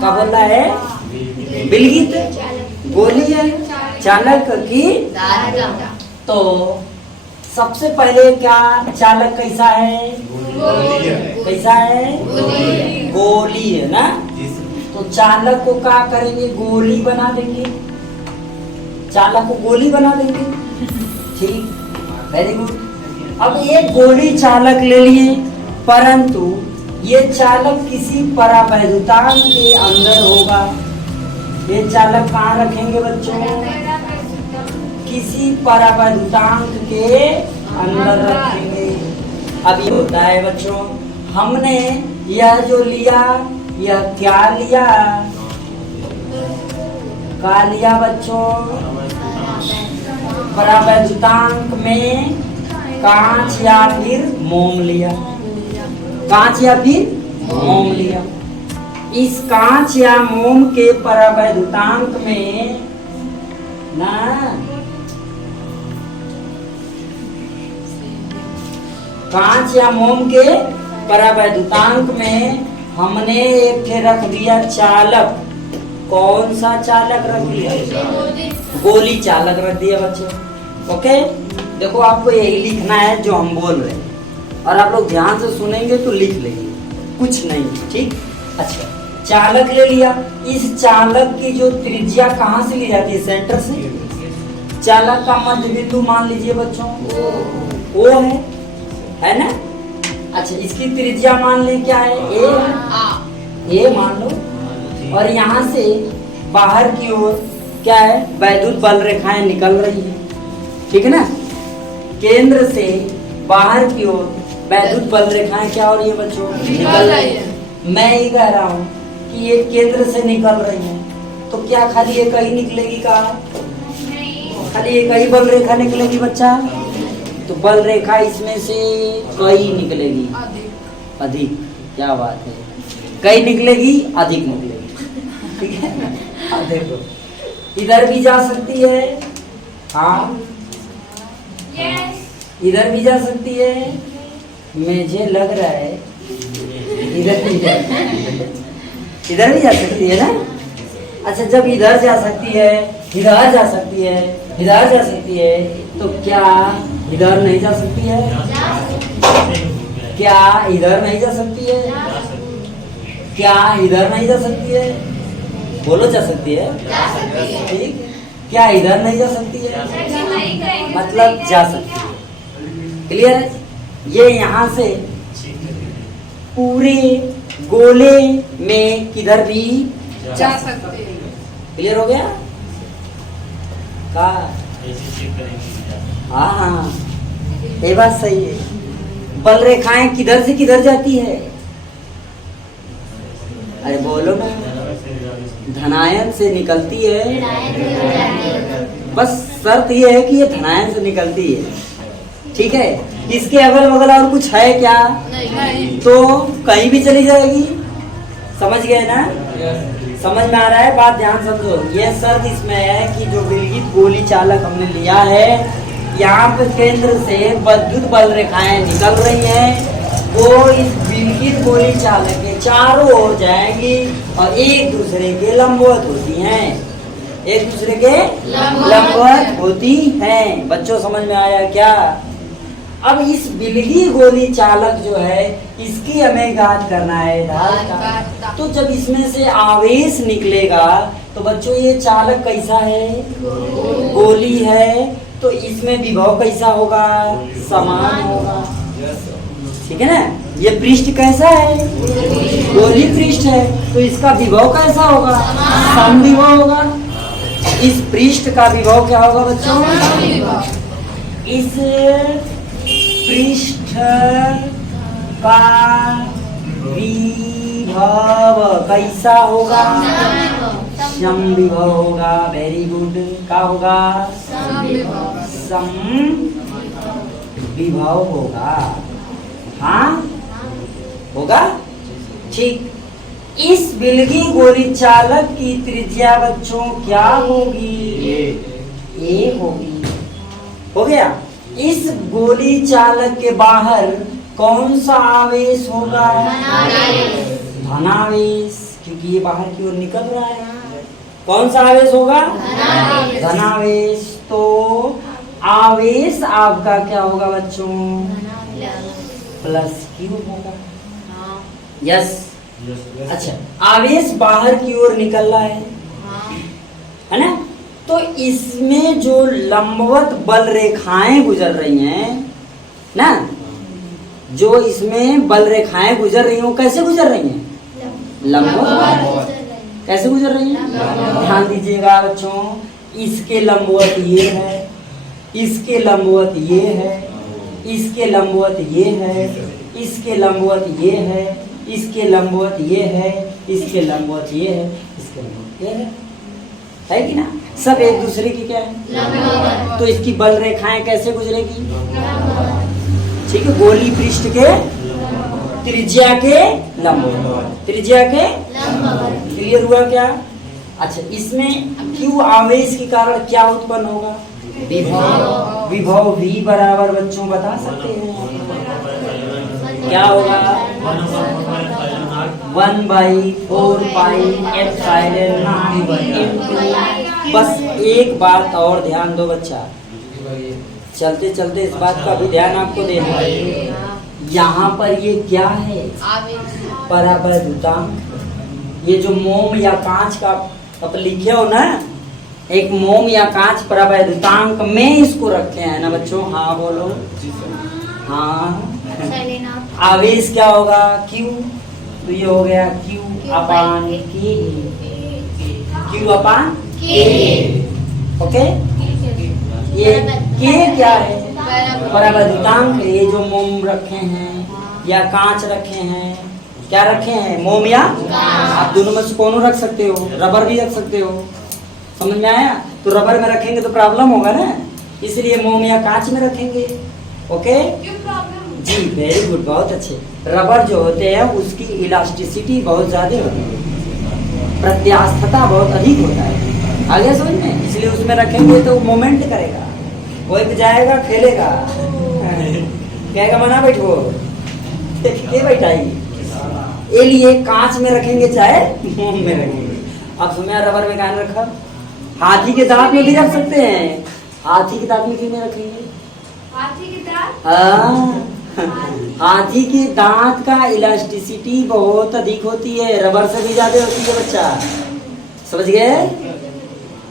क्या बोल रहा है? बिलगित गोली है चालक की। तो सबसे पहले क्या चालक कैसा है? कैसा है? गोली है ना। तो चालक को क्या करेंगे? गोली बना देंगे। चालक को गोली बना देंगे। ठीक, वेरी गुड। अब ये गोली चालक ले लिए, परंतु ये चालक किसी परावैद्युतांक के अंदर होगा। ये चालक कहाँ रखेंगे बच्चों? किसी परावैद्युतांक के अंदर रखेंगे। अब ये होता है बच्चों, हमने यह जो लिया, यह क्या लिया? क्या लिया बच्चों? परावैद्युतांक में कांच या फिर मोम लिया। कांच या फिर मोम लिया। इस कांच या मोम के परावैद्युतांक में ना कांच या मोम के परावैद्युतांक में हमने एक ठे रख दिया चालक। कौन सा चालक रख दिया? गोली चालक रख दिया बच्चों। ओके, देखो आपको यही लिखना है जो हम बोल रहे हैं, और आप लोग ध्यान से सुनेंगे तो लिख लेंगे, कुछ नहीं। ठीक, अच्छा, चालक ले लिया। इस चालक की जो त्रिज्या कहाँ से ली जाती है? सेंटर से। चालक का मध्य बिंदु मान लीजिए बच्चों ओ है ना। अच्छा, इसकी त्रिज्या मान ले क्या है? ए मान लो। और यहाँ से बाहर की ओर क्या है? वैद्युत बल रेखाएं निकल रही है। ठीक है ना। केंद्र से बाहर की ओर वैद्युत बल रेखाएं क्या हो रही है बच्चों? निकल रही है। मैं ये कह रहा हूँ कि ये केंद्र से निकल रही है, तो क्या खाली एक ही निकलेगी? का खाली एक ही बल रेखा निकलेगी बच्चा? तो बल रेखा इसमें से कई निकलेगी। अधिक। क्या बात है, कई निकलेगी, अधिक निकलेगी। ठीक है। अब देखो, इधर भी जा सकती है, हाँ इधर भी जा सकती है। मुझे लग रहा है इधर भी जा सकती है ना। अच्छा, जब इधर जा सकती है, इधर जा सकती है, इधर जा सकती है, तो क्या इधर नहीं जा सकती है? क्या इधर नहीं जा सकती है? क्या इधर नहीं जा सकती है? बोलो, जा सकती है। ठीक, क्या इधर नहीं जा सकती है? मतलब जा सकती है। क्लियर है? ये यहाँ से पूरे गोले में किधर भी जा सकते हैं। क्लियर हो गया? का हाँ, ये बात सही है। बल रेखाएं किधर से किधर जाती है? अरे बोलो ना। धनायन से निकलती है। बस शर्त ये है कि ये धनायन से निकलती है। ठीक है। इसके अगल बगल और कुछ है क्या? नहीं। तो कहीं भी चली जाएगी। समझ गए ना? समझ में आ रहा है? बात ध्यान समझो। ये शर्त इसमें है कि जो विलगित गोली चालक हमने लिया है, यहाँ पे केंद्र से विद्युत बल रेखाएं निकल रही हैं, वो इस विलगित गोली चालक के चारों ओर जाएंगी और एक दूसरे के लंबवत होती हैं। एक दूसरे के लंबवत होती हैं। बच्चों समझ में आया क्या? अब इस बिलगी गोली चालक जो है, इसकी हमें ज्ञात करना है ढाल का। तो जब इसमें से आवेश निकलेगा तो बच्चों ये चालक कैसा है? गोली है। तो इसमें विभव कैसा होगा? समान होगा। ठीक है ना। ये पृष्ठ कैसा है? गोली पृष्ठ है, तो इसका विभव कैसा होगा? समविभव होगा। इस पृष्ठ का विभव क्या होगा बच्चों? इस पृष्ठ का विभव कैसा होगा? समविभव होगा। Very good. क्या होगा? समविभव होगा। हाँ, होगा। ठीक। इस बिलगी गोली चालक की त्रिज्या बच्चों क्या होगी? ए होगी। हो गया। इस गोली चालक के बाहर कौन सा आवेश होगा? धनावेश। क्योंकि क्योंकि ये बाहर की ओर निकल रहा है। कौन सा आवेश होगा? धनावेश। तो आवेश आपका क्या होगा बच्चों? प्लस क्यू होगा। यस। अच्छा, आवेश बाहर की ओर निकल रहा है ना? तो इसमें जो लंबवत बल रेखाएं गुजर रही हैं ना, जो इसमें बल रेखाएं गुजर रही हैं वो कैसे गुजर रही हैं? लंबवत। कैसे गुजर रही हैं? ध्यान दीजिएगा बच्चों, इसके लंबवत ये है, इसके लंबवत ये है, इसके लंबवत ये है, इसके लंबवत ये है, इसके लंबवत ये है, इसके लंबवत ये है, इसके लंबवत ये है कि ना? सब एक दूसरे की क्या है? तो इसकी बल रेखाएं कैसे गुजरेगी? ठीक है, गोली पृष्ठ के त्रिज्या के लंबवत, त्रिज्या के क्लियर हुआ क्या? अच्छा, इसमें क्यू आवेश के कारण क्या उत्पन्न होगा? विभव। विभव V बराबर बच्चों बता सकते हैं क्या होगा? 1/4 पाई एप्सिलॉन नॉट। बस एक बात और ध्यान दो बच्चा, चलते चलते इस बात का भी ध्यान आपको देना है। यहाँ पर ये क्या है? परावैद्युतांक। ये जो मोम या कांच का आप लिखे हो ना, एक मोम या कांच परावैद्युतांक में इसको रखे हैं ना बच्चों? हाँ बोलो। हाँ, आवेश क्या होगा? Q। तो ये हो गया Q अपान K। Q अपान K। ओके, ये K क्या है? परावैद्युतांक। ये जो मोम रखे हैं या कांच रखे हैं, क्या रखे हैं? मोम या आप दोनों में से कौन रख सकते हो? रबर भी रख सकते हो। समझ में आया? तो रबर में रखेंगे तो प्रॉब्लम होगा ना, इसलिए मोम या कांच में रखेंगे। ओके जी, वेरी गुड, बहुत अच्छे। रबर जो होते हैं उसकी इलास्टिसिटी बहुत ज्यादा होती है, प्रत्यास्थता बहुत अधिक होता है। आगे समझ में? इसलिए उसमें रखेंगे तो मोमेंट करेगा, कोई जाएगा खेलेगा, कहेगा मना बैठो, के बैठाई। ये लिए कांच में रखेंगे चाहे मोम में रखेंगे। अब तुम्हें रबर में कहाँ रखा? हाथी के दांत में भी रख सकते हैं। हाथी के दांत में क्यों नहीं रखेंगे? हाथी के दांत? हाँ, हाथी के दांत का इलास्टिसिटी बहुत अधिक होती है, रबर से भी ज्यादा होती है बच्चा। समझ गए?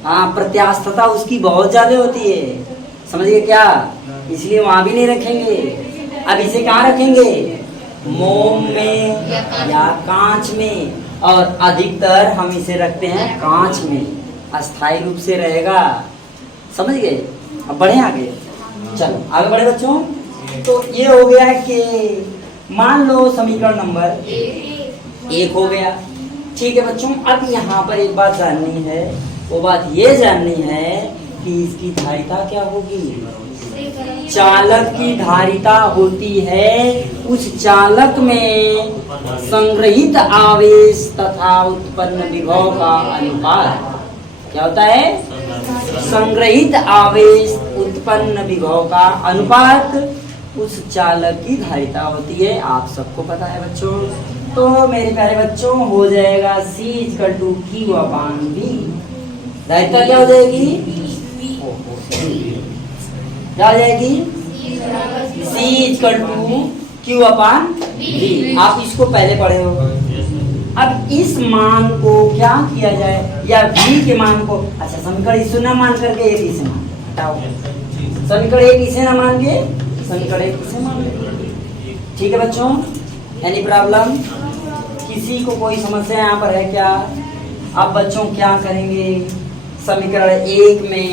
हाँ, प्रत्यास्थता उसकी बहुत ज्यादा होती है। समझ गए क्या? इसलिए वहां भी नहीं रखेंगे। अब इसे कहाँ रखेंगे? मोम में या कांच में, और अधिकतर हम इसे रखते हैं कांच में, अस्थायी रूप से रहेगा। समझ गए? अब बढ़े आगे, चलो आगे बढ़े बच्चों। तो ये हो गया कि मान लो समीकरण नंबर 1 हो गया। ठीक है बच्चों, अब यहाँ पर एक बात जाननी है, वो बात ये जाननी है कि इसकी धारिता क्या होगी? चालक की धारिता होती है उस चालक में संग्रहित आवेश तथा उत्पन्न विभव का अनुपात। क्या होता है? संग्रहित आवेश उत्पन्न विभव का अनुपात उस चालक की धारिता होती है। आप सबको पता है बच्चों। तो मेरे प्यारे बच्चों, हो जाएगा C=Q/V। धारिता क्या हो जाएगी? क्या हो जाएगी? C=Q/V। आप इसको पहले पढ़े हो। अब इस मान को क्या किया जाए, या V के मान को, अच्छा समीकरण इसे ना मान करके एक इसे मान हटाओ, समीकरण एक इसे ना मान के समीकरण एक इसे मान ले। ठीक है बच्चों? Any problem? किसी को कोई समस्या यहाँ पर है क्या? अब बच्चों क्या करेंगे? समीकरण 1 में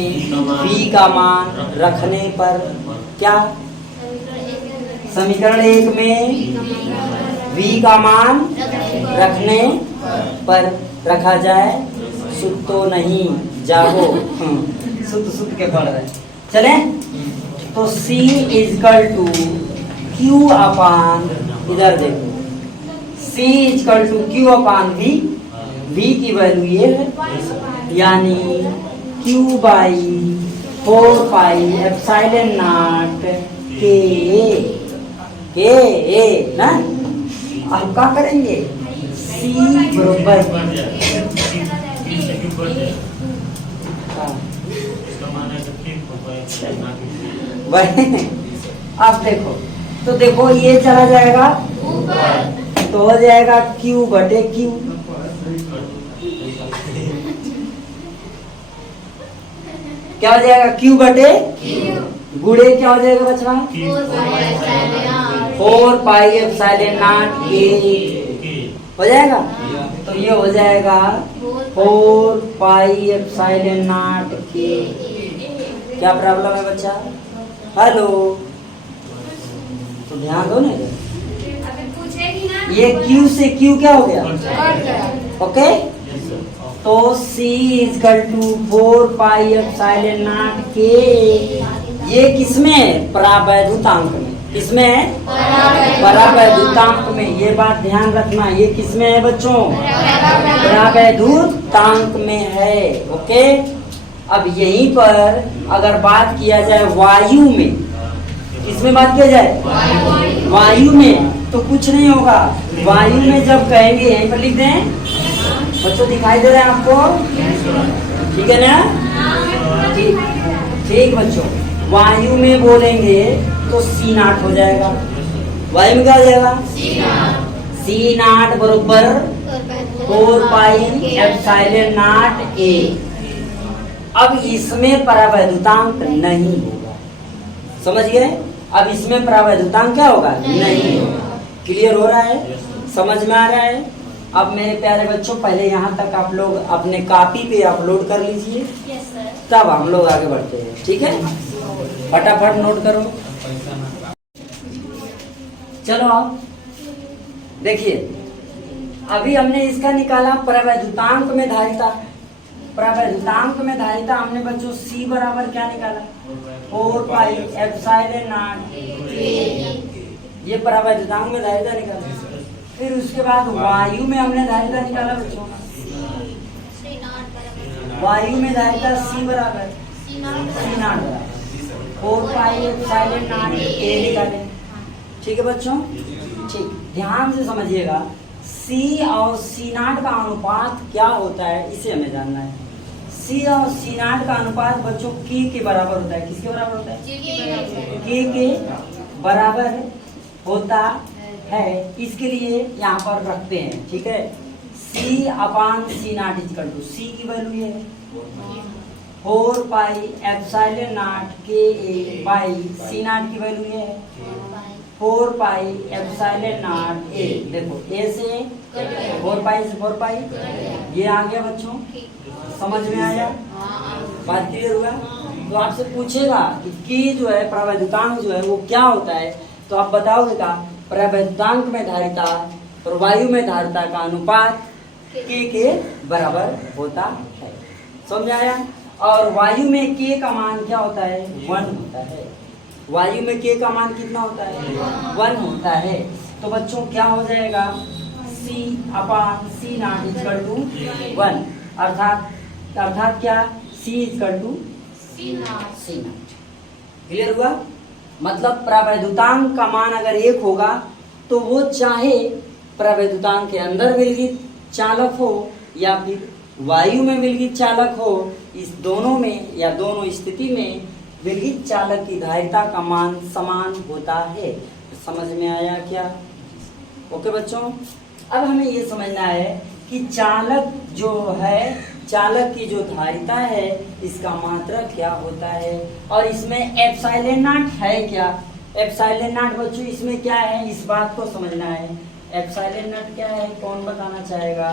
V का मान रखने पर क्या? समीकरण 1 में V का मान रखने पर रखा जाए, सुध तो नहीं जाओ, सुध के पढ़ रहे चले। तो C=Q/, इधर देखो, C=Q/V। V की वैल्यू ये है, यानी Q/4 पाई एप्सिलॉन नॉट K ना। अब क्या करेंगे? सी बरोबर वही। अब देखो, तो देखो ये चला जाएगा ऊपर, तो हो जाएगा Q बटे Q। क्या हो जाएगा Q बटे गुणे क्या हो जाएगा बच्चा 4 पाई एप्सिलॉन नॉट K हो जाएगा। तो ये हो जाएगा 4 पाई एप्सिलॉन नॉट K। क्या प्रॉब्लम है बच्चा? हेलो, तो ध्यान दो ना, ये Q से Q क्या हो गया? ओके, तो C equal to 4 pi epsilon naught K। ये किसमें है? परावैद्युतांक में। किसमें है? परावैद्युतांक में। ये बात ध्यान रखना, ये किसमें है बच्चों? परावैद्युतांक में है। ओके, अब यहीं पर अगर बात किया जाए वायु में, किसमें बात किया जाए? वायु में, तो कुछ नहीं होगा। वायु में जब कहेंगे, यहीं पर लिख दें बच्चों, दिखाई दे रहा है आपको? ठीक है ना? ठीक बच्चों, वायु में बोलेंगे तो C नॉट हो जाएगा। वायु में क्या हो जाएगा? C नॉट बरोबर 4 पाई एप्सिलॉन नॉट A। अब इसमें परावैद्युतांक नहीं होगा, समझ गए? अब इसमें परावैद्युतांक क्या होगा? नहीं होगा। क्लियर हो रहा है? समझ में आ रहा है? अब मेरे प्यारे बच्चों, पहले यहाँ तक आप लोग अपने कॉपी पे अपलोड कर लीजिए, तब हम लोग आगे बढ़ते हैं। ठीक है, फटाफट नोट करो। चलो आप देखिए, अभी हमने इसका निकाला परावैद्युतांक में धारिता। परावैद्युतांक में धारिता हमने बच्चों C बराबर क्या निकाला? 4 पाई एप्सिलॉन नॉट K। ये परावैद्युतांक में धारिता निकाला। फिर उसके बाद वायु में हमने धारिता निकाला बच्चों। वायु में धारिता C बराबर C not 4 pi epsilon naught A निकाले। ठीक है बच्चों? ठीक, ध्यान से समझिएगा। C और C नॉट का अनुपात क्या होता है, इसे हमें जानना है। C और C नॉट का अनुपात बच्चों K के बराबर होता है। किसके बराबर होता है? K के बराबर होता है। इसके लिए यहाँ पर रखते हैं। ठीक है, C upon C naught equal to, C की वैल्यू है 4 pi epsilon naught K A by C naught की वैल्यू है 4 पाई एप्सिलॉन नॉट A। देखो A से 4 पाई से 4 पाई, ये आ गया बच्चों। समझ में आया? बात क्लियर हुआ? तो आपसे पूछेगा कि जो है परावैद्युतांक जो है वो क्या होता है, तो आप बताओगे का परावैद्युतांक में धारिता और वायु में धारिता का अनुपात K के बराबर होता है। समझ आया? और वायु में K का मान क्या होता है? 1 होता है। वायु में K का मान कितना होता है? 1 होता है। तो बच्चों क्या हो जाएगा? C upon C naught equal to 1, अर्थात क्या? C equal to C naught. Clear हुआ? मतलब परावैद्युतांक का मान अगर 1 होगा तो वो चाहे परावैद्युतांक के अंदर विलगित चालक हो या फिर वायु में विलगित चालक हो, इस दोनों में या दोनों स्थिति में विलगित चालक की धारिता का मान समान होता है। समझ में आया क्या? ओके बच्चों, अब हमें ये समझना है कि चालक जो है, चालक की जो धारिता है इसका मात्रक क्या होता है, और इसमें एप्सिलॉन नॉट है क्या? एप्सिलॉन नॉट बच्चों इसमें क्या है, इस बात को समझना है। एप्सिलॉन नॉट क्या है, कौन बताना चाहेगा?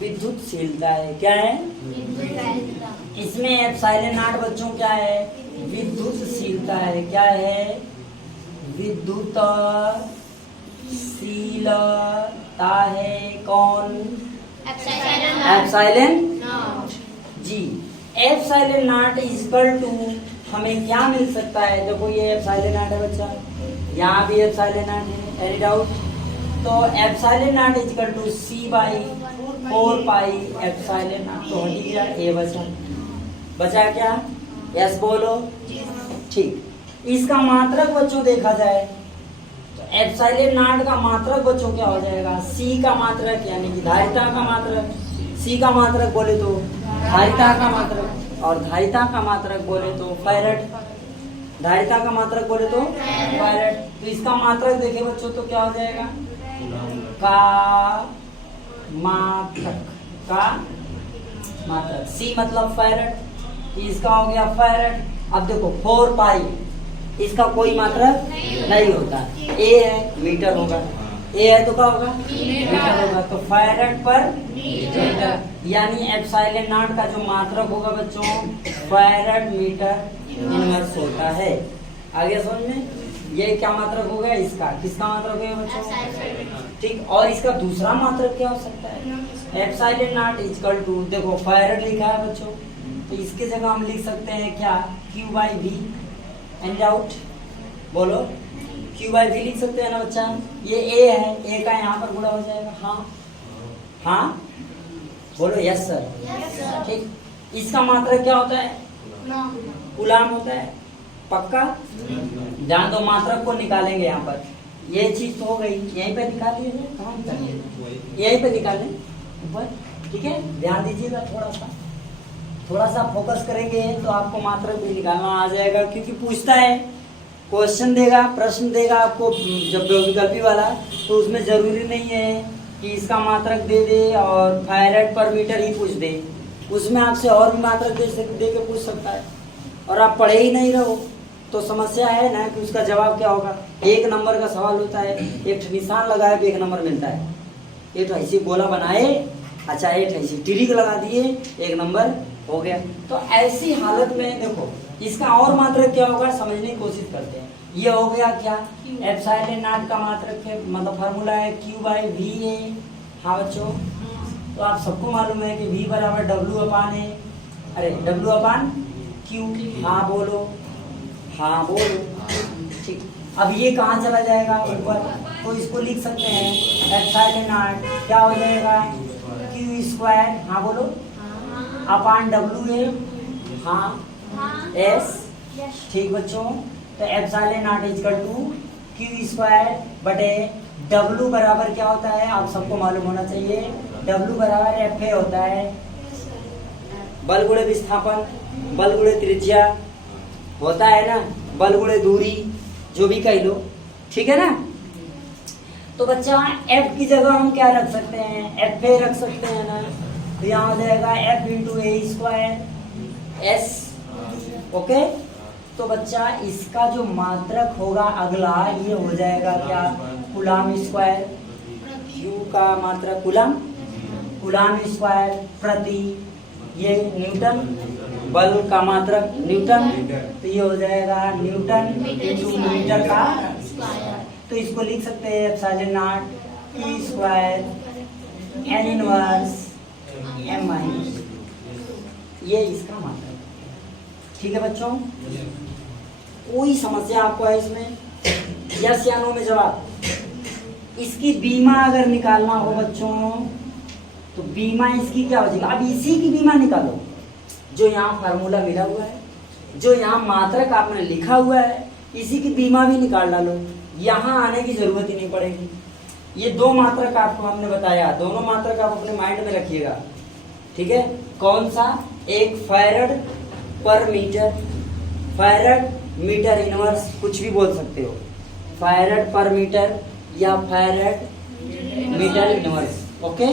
विद्युतशीलता है। क्या है? इसमें एप्सिलॉन नॉट बच्चों क्या है? विद्युतशीलता है। क्या है? विद्युतशीलता है। कौन? एप्सिलॉन जी। एप्सिलॉन नॉट इक्वल टू हमें क्या मिल सकता है? देखो ये एप्सिलॉन नॉट है बच्चा, यहाँ भी एप्सिलॉन नॉट है। Any doubt? तो epsilon naught equal to C by 4 pi epsilon naught. तो हट गया ए बचा क्या? यस बोलो। ठीक, इसका मात्रक बच्चों देखा जाए तो एप्सिलॉन नॉट का मात्रक बच्चों क्या हो जाएगा? सी का मात्रक यानी कि धारिता का मात्रक। सी का मात्रक बोले तो धारिता का मात्रक, और धारिता का मात्रक बोले तो फैरेड। धारिता का मात्रक बोले तो फैरेड। तो इसका मात्रक देखे बच्चों तो क्या हो जाएगा? का मात्रक सी मतलब फैरेड, इसका हो गया फैरेड। अब देखो 4 पाई, इसका कोई मात्रक नहीं होता। ए है मीटर होगा, ए है तो क्या होगा? मीटर होगा। तो फैरेड पर मीटर, यानी एप्सिलॉन नॉट का जो मात्रक होगा बच्चों फैरेड मीटर इनवर्स होता है। आगे समझ में? ये क्या मात्रक हो गया इसका? किसका मात्रक है बच्चों? ठीक। और इसका दूसरा मात्रक क्या हो सकता है? एप्सिलॉन नॉट इक्वल टू, देखो फैरेड लिखा है बच्चों, तो इसके जगह हम लिख सकते हैं क्या? Q by V. एंड आउट बोलो, Q बाई वी लिख सकते हैं ना बच्चा? ये A है, A का यहाँ पर गुणा हो जाएगा। हाँ हाँ बोलो यस सर। ठीक। इसका मात्रक क्या होता है? कूलाम होता है। पक्का? जान दो, मात्रक को निकालेंगे यहाँ पर। ये चीज तो हो गई, यहीं पे निकालिए, कहाँ निकालिए? यहीं पे निकालें ऊपर। ठीक है, ध्यान दीजिएगा, थोड़ा सा फोकस करेंगे तो आपको मात्रक भी निकालना आ जाएगा, क्योंकि पूछता है, क्वेश्चन देगा, प्रश्न देगा आपको जब विकल्पी वाला, तो उसमें जरूरी नहीं है कि इसका मात्रक दे दे और फैरेड पर मीटर ही पूछ दे। उसमें आपसे और भी मात्रक दे के पूछ सकता है, और आप पढ़े ही नहीं रहो तो समस्या है ना कि उसका जवाब क्या होगा। 1 नंबर का सवाल होता है, एक निशान लगाए तो 1 नंबर मिलता है। एक ऐसी गोला बनाए, अच्छा एक ऐसी टिरिक लगा दिए, 1 नंबर हो गया। तो ऐसी हालत में देखो इसका और मात्रक क्या होगा समझने की कोशिश करते हैं। ये हो गया क्या? एप्सिलॉन नॉट का मात्रक है, मतलब फार्मूला है Q बाई वी है। हाँ बच्चों, तो आप सबको मालूम है कि V बराबर W अपान है, अरे W अपान Q। हाँ बोलो, हाँ बोलो। ठीक। अब ये कहाँ चला जाएगा? ऊपर। तो इसको लिख सकते हैं एप्सिलॉन नॉट क्या हो जाएगा? Q स्क्वायर, हाँ बोलो, अपान W है, हाँ S। ठीक बच्चों, तो epsilon naught equal to Q square बटे W बराबर क्या होता है? आप सबको मालूम होना चाहिए, W बराबर FA होता है, बल गुणे विस्थापन, बल गुणे त्रिज्या होता है ना, बल गुणे दूरी, जो भी कह लो। ठीक है ना? तो बच्चा F की जगह हम क्या रख सकते हैं? FA रख सकते हैं ना, तो यहाँ हो जाएगा F इंटू ए स्क्वायर S। ओके, तो बच्चा इसका जो मात्रक होगा अगला, ये हो जाएगा क्या? Coulomb square. Q का मात्रक कूलाम स्क्वायर प्रति, ये न्यूटन, बल का मात्रक न्यूटन, तो ये हो जाएगा न्यूटन इंटू मीटर का। तो इसको लिख सकते हैं epsilon not Q square N inverse M minus, ये इसका मात्रक। ठीक है बच्चों, कोई समस्या आपको है इसमें? यस या नो में जवाब। इसकी बीमा अगर निकालना हो बच्चों, तो बीमा इसकी क्या हो जाएगी? अब इसी की बीमा निकालो, जो यहाँ फार्मूला मिला हुआ है, जो यहाँ मात्रक आपने लिखा हुआ है, इसी की बीमा भी निकाल डालो, यहाँ आने की जरूरत ही नहीं पड़ेगी। ये 2 मात्रक आपको हमने बताया, दोनों मात्रक आप अपने माइंड में रखिएगा। ठीक है, कौन सा? एक फैरेड पर मीटर, फैरेड मीटर इनवर्स, कुछ भी बोल सकते हो, फैरेड पर मीटर या फैरेड मीटर इनवर्स। ओके,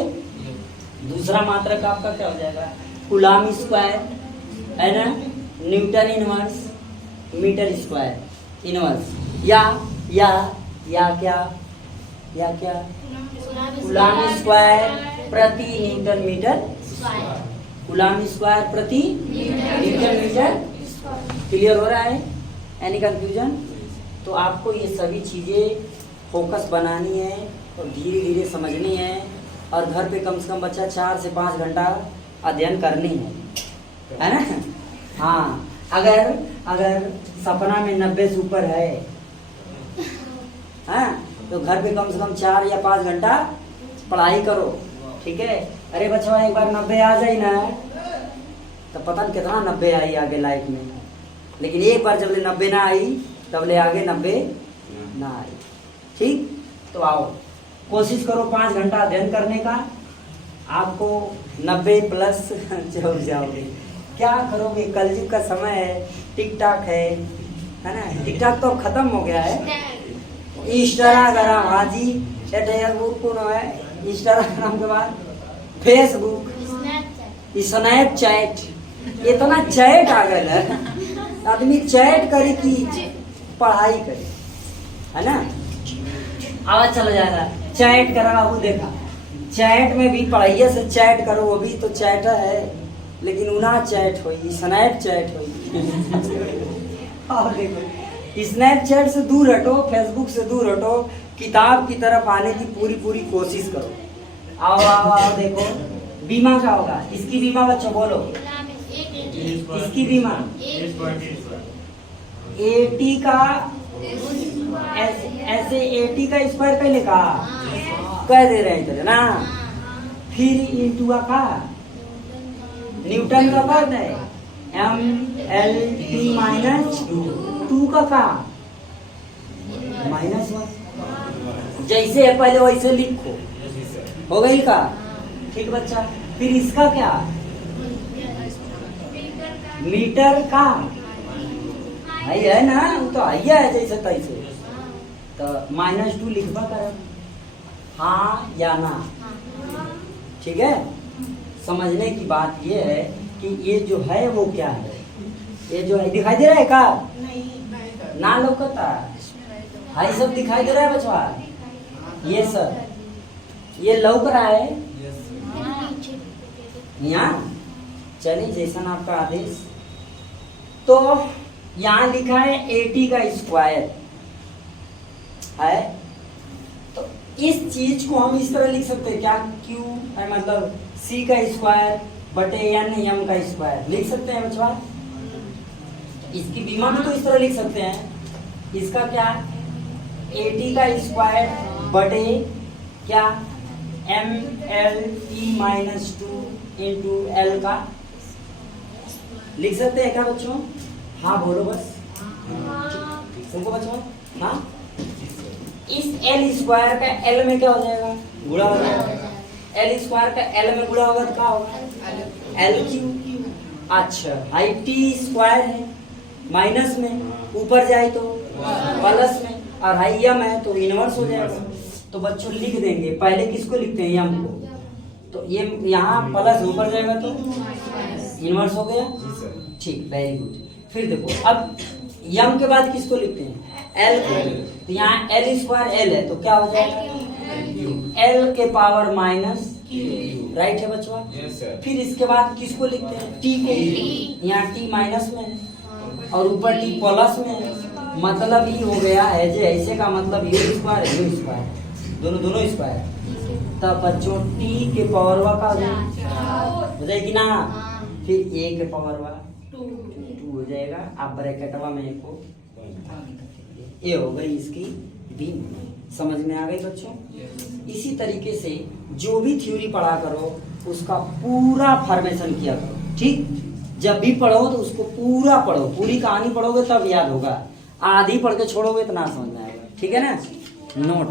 दूसरा मात्रक आपका क्या हो जाएगा? कूलाम स्क्वायर है ना, newton inverse metre square inverse, या क्या कूलाम स्क्वायर प्रति न्यूटन मीटर, कूलाम स्क्वायर प्रति न्यूटन मीटर। क्लियर हो रहा है? Any confusion? तो आपको ये सभी चीजें फोकस बनानी है और धीरे धीरे समझनी है, और घर पे कम से कम बच्चा 4 से 5 घंटा अध्ययन करनी है ना? हाँ, अगर सपना में 90 से ऊपर है, हाँ, तो घर पे कम से कम 4 या 5 घंटा पढ़ाई करो। ठीक है? अरे बच्चा एक बार 90 आ जाए ना, तो पता नहीं कितना 90 आई आगे लाइफ में, लेकिन एक बार जब ले 90 ना आई, तब ले आगे 90 ना आई। ठीक, तो आओ कोशिश करो 5 घंटा अध्ययन करने का, आपको 90 प्लस चढ़ जाओगे। क्या करोगे, कलयुग का समय है, टिक टाक है ना। टिक टाक तो अब खत्म हो गया है, इंस्टाग्राम, हाँ जी, फेसबुक कौन है, इंस्टाग्राम के बाद फेसबुक, स्नैपचैट, इतना चैट आ गया है, आदमी चैट करे कि पढ़ाई करे, है ना। आवाज चला जा रहा है, चैट करा वो देखा, चैट में भी पढ़ाइया से चैट करो, वो भी तो चैट है, लेकिन उना चैट होई, स्नैपचैट होई। और देखो स्नैपचैट से दूर हटो, फेसबुक से दूर हटो, किताब की तरफ आने की पूरी कोशिश करो। आओ आओ आओ, देखो बीमा क्या होगा, इसकी बीमा बच्चों बोलो, इसकी बीमा 80 का ऐसे 80 का स्क्वायर पहले का कह दे रहे हैं इधर ना, फिर इंटू का न्यूटन का पद है, MLT माइनस 2 का -1, जैसे है पहले वैसे लिखो, हो गई का, ठीक बच्चा। फिर इसका क्या, मीटर का है ना, वो तो आइया है जैसे तैसे, तो -2 लिखवा कर, हाँ या ना, ठीक है। समझने की बात ये है कि ये जो है वो क्या है, ये जो है दिखाई दे रहा है का, ना लौकता है, सब दिखाई दे रहा है बचवा, ये सब ये लौक रहा है यहाँ। चलिए जैसा आपका आदेश, तो यहाँ लिखा है 80 का स्क्वायर है, तो इस चीज को हम इस तरह लिख सकते हैं क्या, Q है मतलब C का स्क्वायर बटे N M का स्क्वायर लिख सकते हैं बच्चा। इसकी बीमा में तो इस तरह लिख सकते हैं, इसका क्या 80 का स्क्वायर बटे क्या MLT माइनस 2 इंटू L का लिख सकते हैं क्या बच्चों, हाँ बोलो बस, सुनको बच्चों, हाँ। इस L स्क्वायर का L में क्या हो जाएगा, गुणा हो जाएगा, L स्क्वायर का L में गुणा होगा तो क्या होगा, LQ। अच्छा, हाई T स्क्वायर है माइनस में, ऊपर जाए तो प्लस में, और हाई M है तो इनवर्स हो जाएगा। तो बच्चों लिख देंगे, पहले किसको लिखते हैं, M को, तो ये यहाँ प्लस ऊपर जाएगा तो इनवर्स हो गया, ठीक, वेरी गुड। फिर देखो अब यम के बाद किसको लिखते हैं, एल को, तो यहाँ एल स्क्वायर एल है तो क्या हो जाएगा, एल के पावर माइनस, राइट है बच्चों। फिर इसके बाद किसको लिखते हैं, टी को, यहाँ टी माइनस में है और ऊपर टी प्लस में है, मतलब ये हो गया है जे ऐसे का मतलब यू स्क्वायर यू स्क्वायर दोनों स्क्वायर, तब बच्चों टी के पावर का हो जाएगी ना, फिर ए के पावर 2 हो जाएगा, आप ब्रैकेटवा में एक को ये हो गई इसकी बी। समझ में आ गई बच्चों। इसी तरीके से जो भी थ्योरी पढ़ा करो उसका पूरा फॉर्मेशन किया करो, ठीक। जब भी पढ़ो तो उसको पूरा पढ़ो, पूरी कहानी पढ़ोगे तब याद होगा, आधी पढ़ के छोड़ोगे तो ना समझ में आएगा, ठीक है ना। नोट